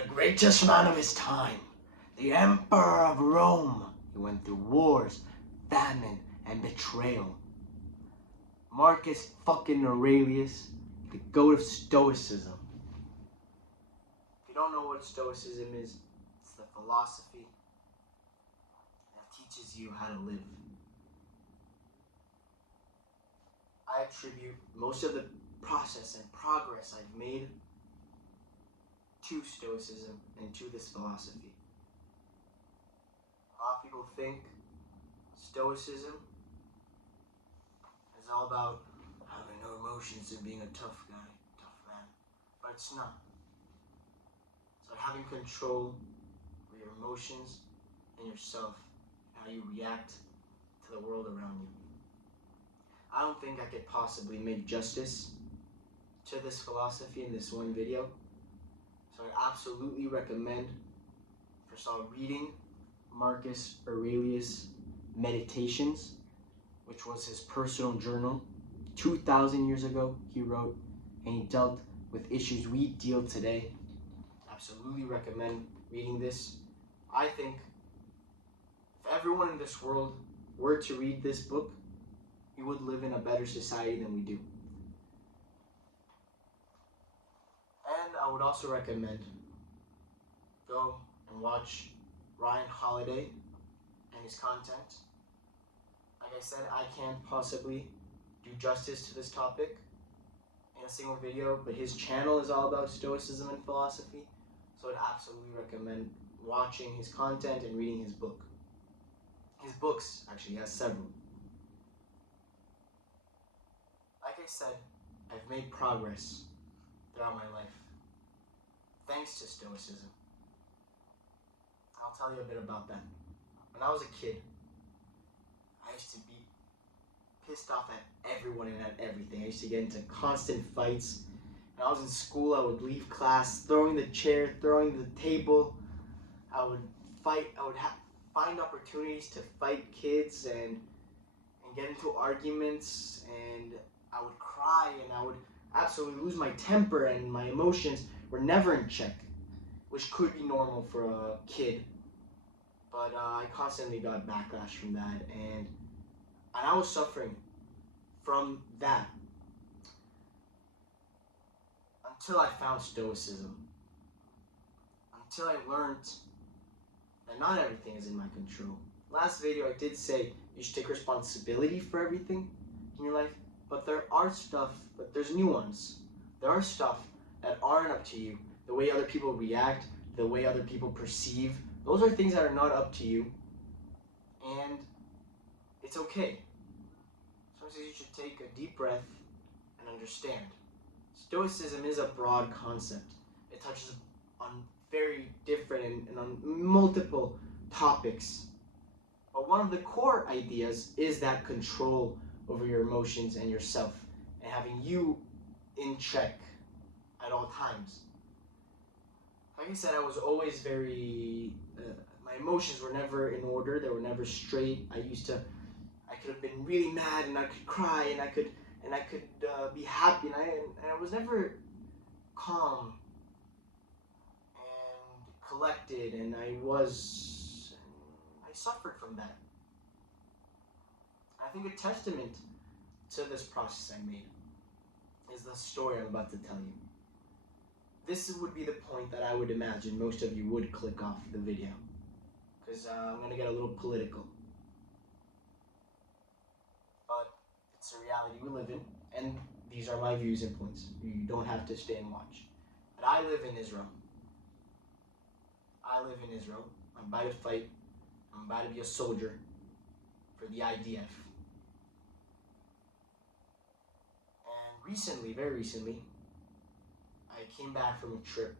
the greatest man of his time, the Emperor of Rome. He went through wars, famine, and betrayal. Marcus fucking Aurelius, the goat of Stoicism. If you don't know what Stoicism is, it's the philosophy that teaches you how to live. I attribute most of the process and progress I've made to Stoicism and to this philosophy. A lot of people think Stoicism is all about having no emotions and being a tough guy, tough man. But it's not. It's about having control of your emotions and yourself, and how you react to the world around you. I don't think I could possibly make justice to this philosophy in this one video. So I absolutely recommend first of all reading Marcus Aurelius' Meditations, which was his personal journal. 2,000 years ago he wrote, and he dealt with issues we deal today. Absolutely recommend reading this. I think if everyone in this world were to read this book, we would live in a better society than we do. And I would also recommend go and watch Ryan Holiday and his content. Like I said, I can't possibly do justice to this topic in a single video, but his channel is all about Stoicism and philosophy, so I'd absolutely recommend watching his content and reading his book. His books, actually, he has several. Like I said, I've made progress throughout my life, thanks to Stoicism. I'll tell you a bit about that. When I was a kid, I used to be pissed off at everyone and at everything. I used to get into constant fights. When I was in school, I would leave class, throwing the chair, throwing the table. I would fight. I would find opportunities to fight kids and get into arguments, and I would cry, and I would absolutely lose my temper, and my emotions were never in check, which could be normal for a kid. But I constantly got backlash from that, and I was suffering from that until I found Stoicism. Until I learned that not everything is in my control. Last video I did say you should take responsibility for everything in your life, but there's nuance. There are stuff that aren't up to you. The way other people react, the way other people perceive, those are things that are not up to you, and it's okay. Sometimes you should take a deep breath and understand. Stoicism is a broad concept. It touches on very different and on multiple topics. But one of the core ideas is that control over your emotions and yourself, and having you in check at all times. Like I said, I was always my emotions were never in order. They were never straight. I could have been really mad, and I could cry, and I could be happy, and I was never calm and collected, and I suffered from that. I think a testament to this process I made is the story I'm about to tell you. This would be the point that I would imagine most of you would click off the video, because I'm going to get a little political. But it's a reality we live in, and these are my views and points. You don't have to stay and watch. But I live in Israel. I'm about to fight. I'm about to be a soldier for the IDF. And recently, very recently, I came back from a trip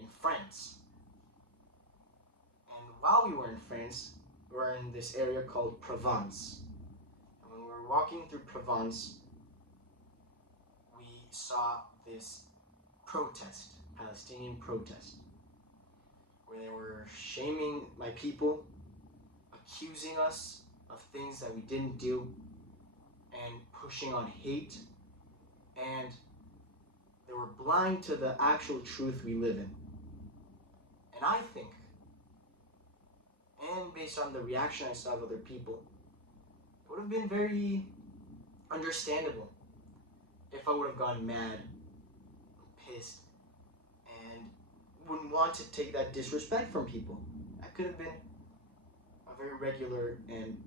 in France. And while we were in France, we were in this area called Provence. And when we were walking through Provence, we saw this protest, Palestinian protest, where they were shaming my people, accusing us of things that we didn't do, and pushing on hate, and they were blind to the actual truth we live in. And I think, and based on the reaction I saw of other people, it would have been very understandable if I would have gotten mad, pissed, and wouldn't want to take that disrespect from people. That could have been a very regular and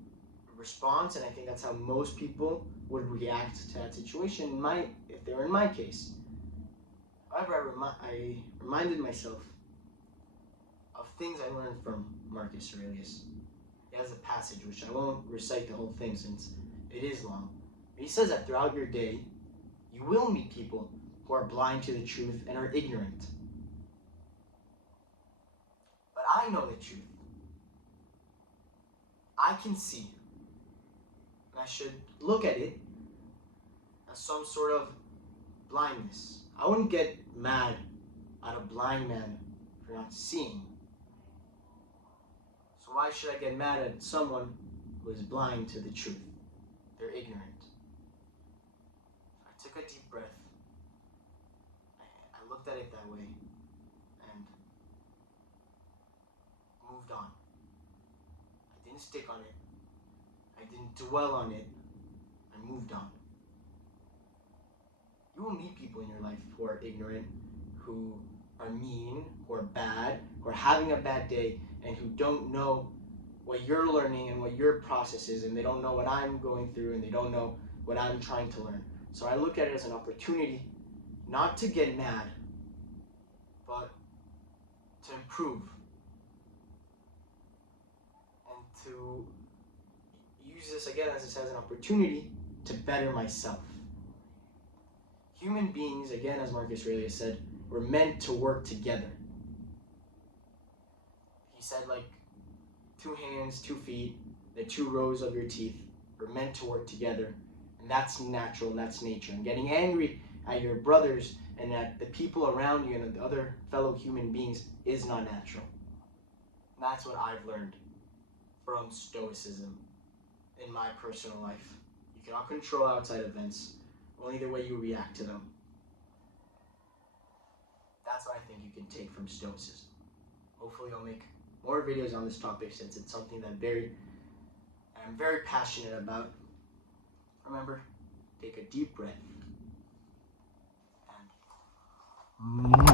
response, and I think that's how most people would react to that situation if they were in my case. However, I reminded myself of things I learned from Marcus Aurelius. He has a passage, which I won't recite the whole thing since it is long. But he says that throughout your day, you will meet people who are blind to the truth and are ignorant. But I know the truth. I can see. And I should look at it as some sort of blindness. I wouldn't get mad at a blind man for not seeing. So why should I get mad at someone who is blind to the truth? They're ignorant. I took a deep breath. I looked at it that way and moved on. I didn't stick on it. I didn't dwell on it. I moved on. You will meet people in your life who are ignorant, who are mean, who are bad, who are having a bad day, and who don't know what you're learning and what your process is, and they don't know what I'm going through, and they don't know what I'm trying to learn. So I look at it as an opportunity not to get mad, but to improve and to use this again as an opportunity to better myself. Human beings, again, as Marcus Aurelius said, were meant to work together. He said, like, 2 hands, 2 feet, the 2 rows of your teeth are meant to work together. And that's natural, and that's nature. And getting angry at your brothers and at the people around you and the other fellow human beings is not natural. And that's what I've learned from Stoicism in my personal life. You cannot control outside events, only the way you react to them. That's what I think you can take from Stoicism. Hopefully I'll make more videos on this topic since it's something that I'm very passionate about. Remember, take a deep breath and